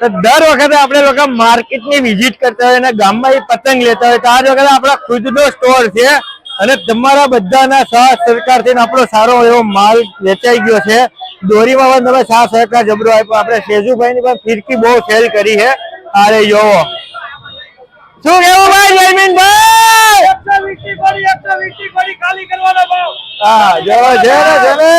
તો દર વખતે આપણે લોકો માર્કેટની વિઝિટ કરતા હોય અને ગામમાં પતંગ લેતા હોય તો આ વખતે આપણા ખુદનો સ્ટોર છે અને તમારા બધાના સાથ સહકારથી આપણો સારો એવો માલ વેચાઈ ગયો છે. દોરીમાં પણ તમે સાથ સહકાર જબરો આપ્યો. આપણે શેજુભાઈ ની પણ ફિરકી બહુ સેલ કરી છે. અરે જોવો શું કેવું ભાઈ જયમીનભાઈ? ખાલી કરવાનો ભાવ. હા જો છે ને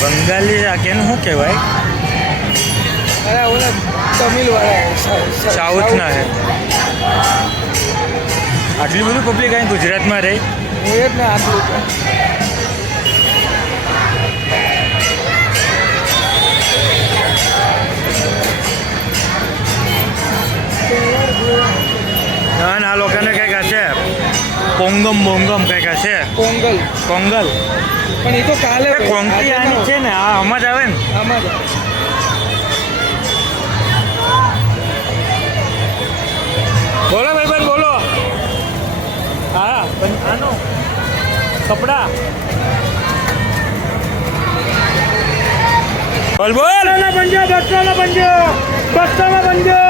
બંગાળી કેનું શું કહેવાય? અરે ઓલા તમિલ વાળા સાઉથના છે. આટલી બધું પબ્લિક અહીં ગુજરાતમાં રહી એ જ ને આટલું આ લોકોને કંઈક હશે પોંગમ બોંગમ કંઈક હશે. પોંગલ પોંગલ પણ એ તો કાલે કોંગટી આની છે ને આ આમાં જ આવે ને. આમાં જ બોલો ભાઈ બોલો. હા આનો કપડા બોલ બોલ. પંજો 200 નો પંજો 200 નો પંજો.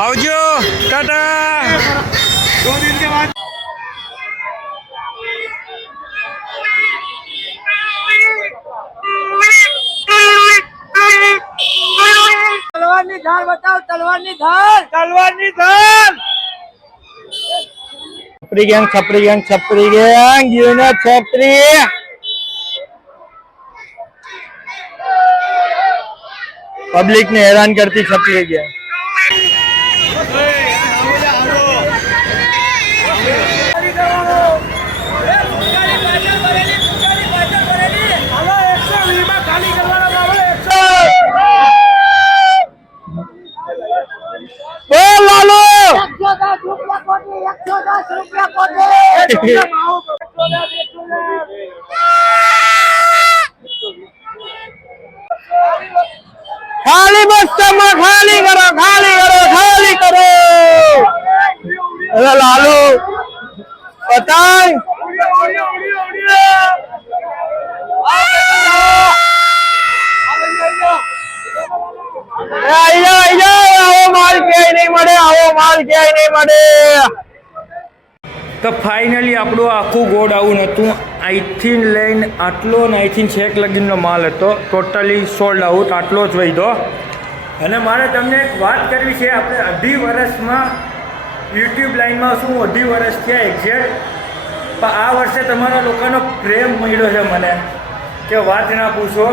આવજો ટાટા. 2 दिन के बाद તલવારની ધાર બતાવ. તલવારની ધાર. તલવારની ધાર. છપરી ગેંગ જીવના છપરી. પબ્લિક ને હેરાન કરતી છપરી ગેંગ. ખાલી બસમાં ખાલી કરો. અરે લાલુ પતંગ આવો માલ ક્યાંય નહીં મળે. તો ફાઇનલી આપણું આખું ગોડ આવું નહોતું. અહીંથી લઈને આટલો ને અહીંથી છેક લગીનનો માલ હતો. Totally sold out. આટલો જ વધ્યો. અને મારે તમને એક વાત કરવી છે. આપણે 2.5 વર્ષમાં યુટ્યુબ લાઈનમાં શું 2.5 વર્ષ થયા એક્ઝેક્ટ. પણ આ વર્ષે તમારા લોકોનો પ્રેમ મળ્યો છે મને કે વાત ના પૂછો.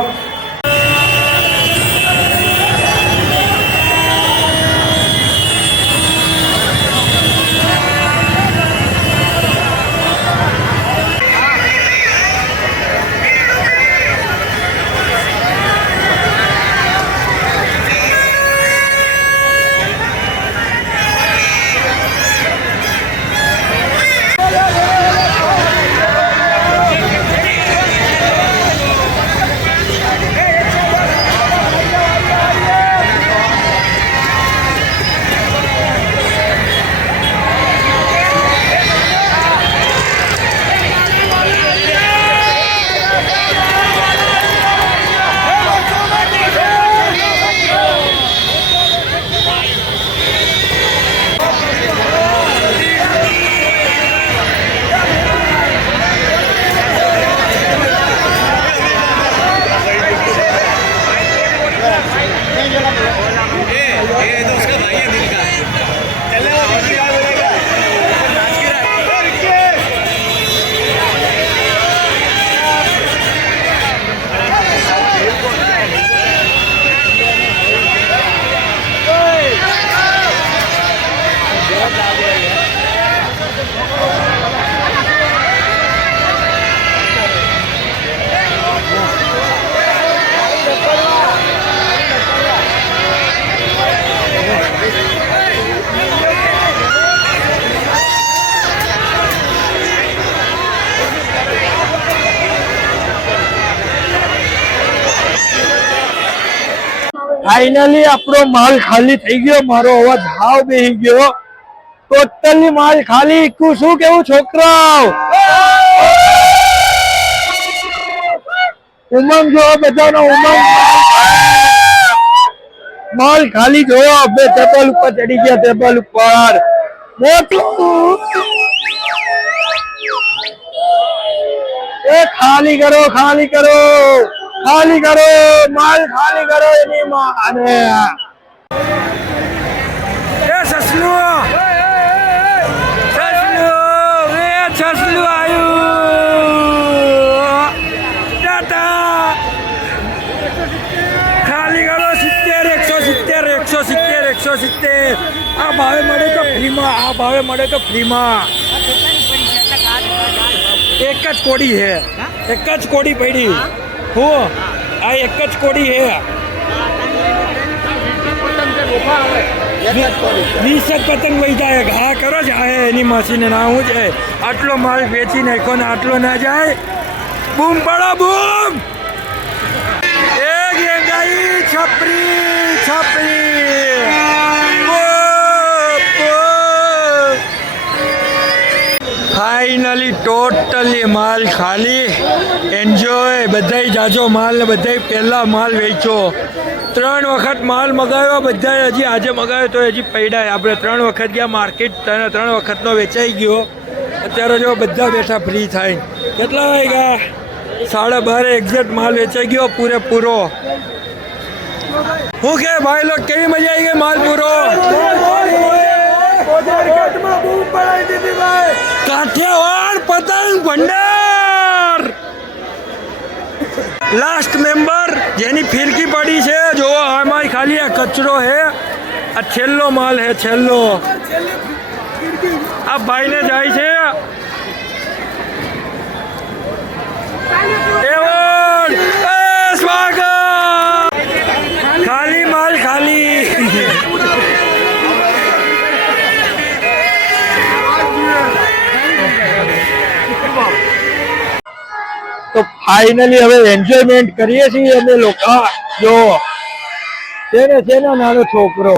ફાઇનલી આપણો માલ ખાલી થઈ ગયો. મારો અવાજ હાવ બેહી ગયો. ટોટલી માલ ખાલી. શું કેવું છોકરાઓ? ઉમંગ જો બધાનો ઉમંગ. માલ ખાલી જોયો. બે ટેબલ ઉપર ચડી ગયા. ટેબલ ઉપર એ ખાલી કરો, ખાલી કરો, ખાલી કરો, માલ ખાલી કરો. એની માને એ સસલું આવ્યું. ટાટા ખાલી કરો. 170 આ ભાવે મળે તો ફ્રીમાં. આ ભાવે મળે તો ફ્રીમાં. એક જ કોડી હે. એક જ કોડી પડી. હું આ એક જ કોડી હે. 20 પતંગ વહી જાય. ઘા કરો જાય એની મશીને ના હું છે. આટલો માલ વેચી નાખો ને આટલો ના જાય. બૂમ પડો બૂમ. એક ગઈ છપરી છપરી. ફાઇનલી ટોટલી માલ ખાલી. એન્જોય. બધાય જાજો માલ ને બધાય પહેલા માલ વેચો. 3 વખત માલ મગાવ્યો બધાય. હજી આજે મગાવ્યો તો હજી પડ્યા. આપણે 3 વખત ગયા માર્કેટ. 3 વખતનો વેચાઈ ગયો. અત્યારે જો બધા બેઠા ફ્રી થાય. કેટલા વાગ્યા? 12:30 એક્ઝેક્ટ માલ વેચાઈ ગયો પૂરેપૂરો. હું કે ભાઈ લોગ કેવી મજા આવી ગઈ માલ પૂરો? કાઠિયાવાડ પતંગ ભંડાર લાસ્ટ મેમ્બર જેની ફિરકી પડી છે. જો આમાં ખાલી આ કચરો હે. આ છેલ્લો માલ હે. છેલ્લો આ ભાઈને જાય છે. સ્વાગત. ખાલી માલ ખાલી. તો ફાઇનલી હવે એન્જોયમેન્ટ કરીએ છીએ અમે લોકો. જો છે ને નાનો છોકરો.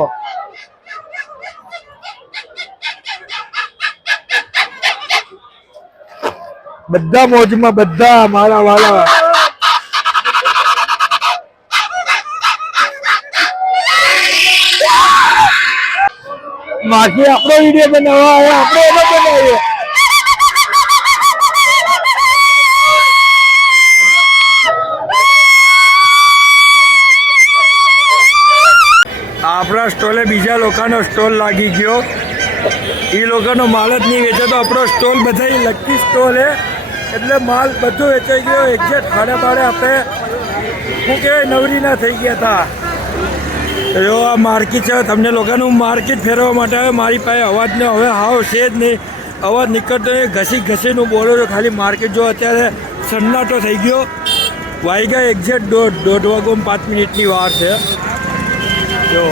બધા મોજમાં. બધા મારા વાળા. માથી આપણો વિડીયો બનાવવા આવ્યા. આપણે એનો બનાવીએ. આપણા સ્ટોલે બીજા લોકોનો સ્ટોલ લાગી ગયો. એ લોકોનો માલ જ નહીં વેચે તો આપણો સ્ટોલ બધા લકી સ્ટોલ હે. એટલે માલ બધો વેચાઈ ગયો. એક્ઝેક્ટ 12:30 આપણે શું કહેવાય નવરીના થઈ ગયા હતા. જો આ માર્કેટ છે. તમને લોકોનું માર્કેટ ફેરવવા માટે આવે. મારી પાસે અવાજને હવે હાવ છે જ નહીં. અવાજ નીકળતો નહીં. ઘસીનું બોલો છો ખાલી. માર્કેટ જો અત્યારે સન્નાટો થઈ ગયો. વાગ્યા એક્ઝેક્ટ 1:30 વાગ્યો 5 મિનિટની વાર છે. જો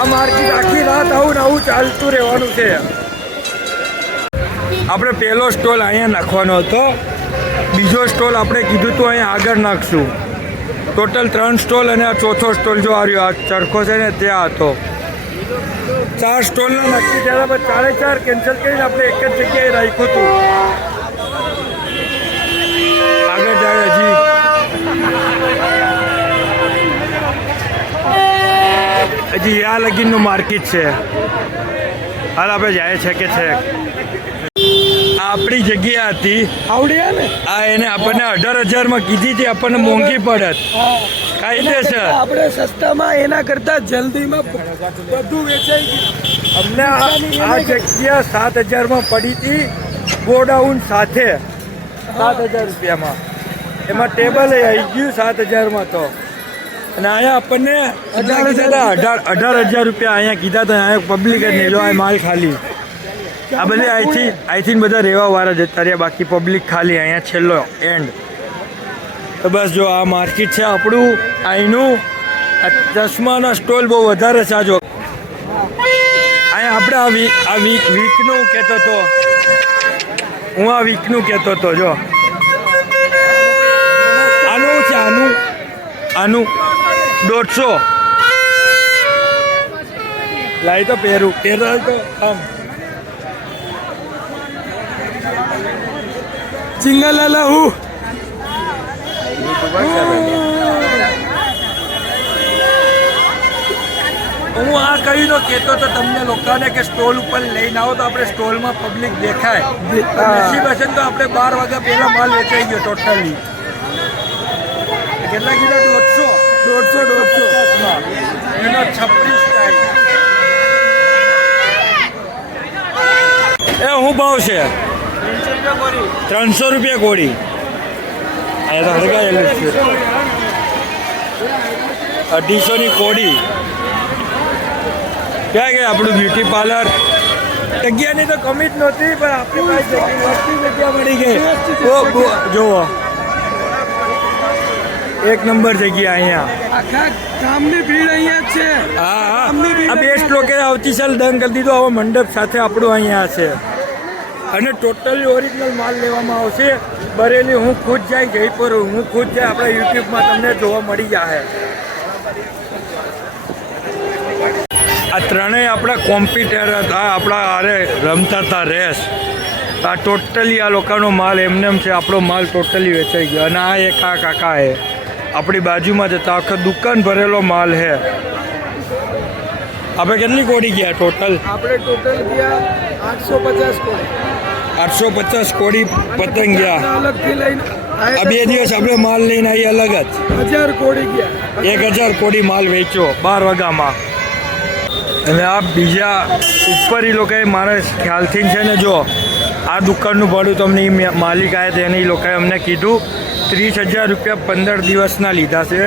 આ માર્કેટ આખી રાત આવું ને આવું ચાલતું રહેવાનું છે. આપણે પહેલો સ્ટોલ અહીંયા નાખવાનો હતો. બીજો સ્ટોલ આપણે કીધું હતું અહીંયા આગળ નાખશું. ટોટલ 3 સ્ટોલ અને આ ચોથો સ્ટોલ જો આ રહ્યો આ ચરખો છે ને ત્યાં હતો. 4 સ્ટોલના નક્કી થયા હતા. 4 કેન્સલ કરીને આપણે એક જ જગ્યાએ રાખ્યું હતું. આગળ જાય હજી. હજી આ લગીનનું માર્કેટ છે. હાલ આપણે જાય છે કે છે. આપણી જગ્યા હતી આવડ્યા ને. આ એને આપણને 18,000 કીધી હતી. આપણને મોંઘી પડત. કાયદેસર આપણે સસ્તામાં એના કરતા જલ્દીમાં બધું વેચાઈ ગયું. અમને આ જગ્યા 7,000 પડી હતી. ગોડાઉન સાથે 7,000 રૂપિયામાં. એમાં ટેબલ આવી ગયું 7,000 તો. અને અહીંયા આપણને 18,000 રૂપિયા અહીંયા કીધા હતા. અહીંયા પબ્લિક જ નહીં. જો આ માલ ખાલી. આ બધે આઈથી બધા રહેવા વાળા જતા રહ્યા. બાકી પબ્લિક ખાલી. અહીંયા છેલ્લો એન્ડ. તો બસ જો આ માર્કેટ છે આપણું. અહીંનું ચશ્માના સ્ટોલ બહુ વધારે છે. જો અહીંયા આપણે આ વીકનું કહેતો હતો. હું આ વીકનું કહેતો હતો જો આનું છે આનું 150 લાઈ તો પહેરું તો આમ સિંગલ લાલા હું આ કહ્યું તો કહેતો તો તમને લોકોને કે સ્ટોલ ઉપર લઈને આવો તો આપણે સ્ટોલમાં પબ્લિક દેખાય નસીબ હશે તો આપણે 12 વાગ્યા પહેલા માલ વેચાઈ ગયો ટોટલી કેટલા કીધા 150 એનો 36 થાય એ હું ભાવ છે 300 રૂપિયા કોડી આ તો હરગાયેલું છે 250 ની કોડી ક્યાં ગયા આપણું બ્યુટી પાર્લર જગ્યાની તો કમી જ નહોતી પણ આપણી પાસે જગ્યા મળી ગઈ જુઓ એક નંબર જગ્યા અહીંયા આખા ગામની ભીડ અહીંયા છે. હા આ બેસ્ટ લોકે આવતી સાલ ડન કરી દીધો હવે મંડપ સાથે આપણું અહીંયા છે અને ટોટલી ઓરિજિનલ માલ લેવામાં આવશે બરેલી હું ખુદ જાય જયપુર હું ખુદ જાય આપણા યુટ્યુબમાં તમને જોવા મળી જાય આ ત્રણેય આપણા કોમ્પિટર હતા આપણા આરે રમતા હતા રેસ આ ટોટલી આ લોકોનો માલ એમનેમ છે આપણો માલ ટોટલી વેચાઈ ગયો અને આ એક આ કાકા હે આપણી બાજુમાં જતા આખો દુકાન ભરેલો માલ હે આપણે કેટલી કોડી ગયા ટોટલ આપણે ટોટલ ગયા 850 કોડી 850 કોડી પતંગ ગયા અલગથી લઈને આ 2 દિવસ આપણે માલ લઈને આવી અલગ જ 1000 કોડી ગયા 1000 કોડી માલ વેચ્યો 12 વાગ્યામાં અને આ બીજા ઉપર એ લોકોએ મારા ખ્યાલથી છે ને જો આ દુકાનનું ભાડું તમને એ માલિક આવ્યા તેને એ લોકોએ અમને કીધું 30,000 રૂપિયા 15 દિવસના લીધા છે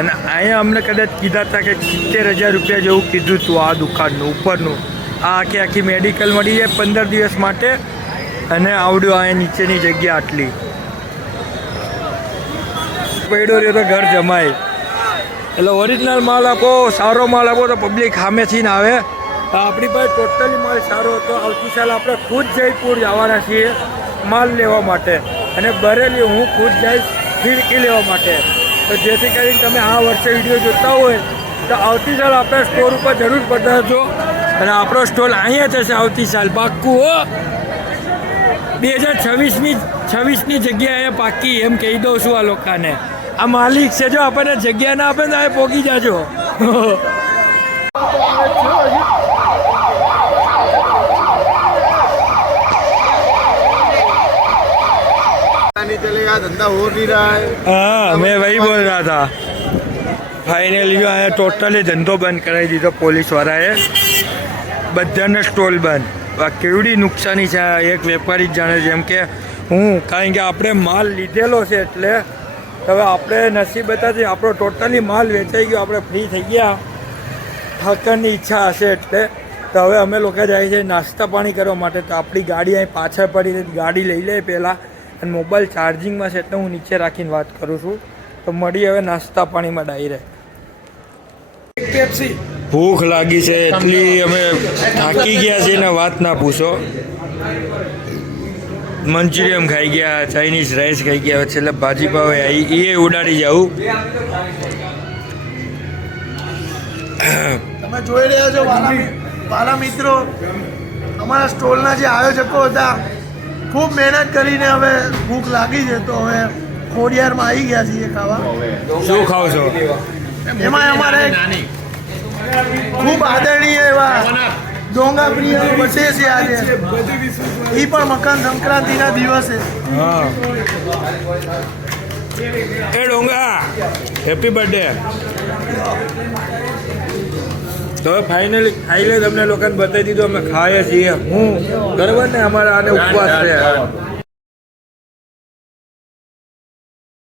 અને અહીંયા અમને કદાચ કીધા હતા કે 70,000 રૂપિયા જેવું કીધું હતું આ દુકાનનું ઉપરનું આ આખી મેડિકલ મળી જાય 15 દિવસ માટે અને આવડ્યું અહીંયા નીચેની જગ્યા આટલી પડ્યો રહ્યો તો ઘર જમાય એટલે ઓરિજિનલ માલ આપો સારો માલ આપો તો પબ્લિક સામેથી ને આવે આપણી પાસે ટોટલી માલ સારો હતો આવતી સાલ આપણે ખુદ જયપુર જવાના છીએ માલ લેવા માટે અને બરેલી હું ખુદ જઈશ ફિરકી લેવા માટે તો જેથી કરીને તમે આ વર્ષે વિડીયો જોતા હોય તો આવતી સાલ આપણા સ્ટોર ઉપર જરૂર પધારજો અને આપણો સ્ટોલ અહીંયા થશે આવતી સાલ પાક્કું હો 2026ની જગ્યા અહીંયા પાક્કી એમ કહી દઉં છું આ લોકોને આ માલિક છે જો આપણને જગ્યા ના આપે તો આ પોગી જાજો धंधा हो नहीं रहा है. हाँ मैं वही बोल रहा था फाइनली जो आया टोटली धंधो બંધ કરાવી દીધો પોલીસવાળાએ બધાને સ્ટોલ બંધ આ કેવડી નુકસાની છે એક વેપારી જ જાણે જેમ કે હું કારણ કે આપણે માલ લીધેલો છે એટલે હવે આપણે નસીબ બતાવી આપણો ટોટલી માલ વેચાઈ ગયો આપણે ફ્રી થઈ ગયા ઠાકરની ઈચ્છા હશે એટલે તો હવે અમે લોકો જાય છે નાસ્તા પાણી કરવા માટે તો આપણી ગાડી અહીં પાછળ પડી ગાડી લઈ લે પહેલાં અને મોબાઈલ ચાર્જિંગમાં છે એટલે હું નીચે રાખીને વાત કરું છું તો મળી હવે નાસ્તા પાણીમાં ડાયરેક્ટ पेप्सी ભૂખ લાગી છે એટલી અમે થાકી ગયા છીએ ને વાત ના પૂછો મંચુરિયન ખાઈ ગયા ચાઇનીઝ રાઈસ ખાઈ ગયા છેલ્લે ભાજી પાવ એ ઉડાડી જાઉં તમે જોઈ રહ્યા છો વાલા મિત્રો અમારા સ્ટોલના જે આયોજકો હતા ખૂબ મહેનત કરીને હવે ભૂખ લાગી છે તો હવે ખોડિયારમાં આવી ગયા છીએ ખાવા શું ખાવ છો એમાં અમારે ખૂબ આદરણીય એવા ડોંગા પ્રિય બર્થડે છે આજે એ પણ મકર સંક્રાંતિના દિવસે હા એ ડોંગા હેપી બર્થડે તો ફાઇનલી ખાઈ લે તમને લોકોને બતાવી દીધું અમે ખાઈએ છીએ હું બરાબર ને અમારા આને ઉપવાસ છે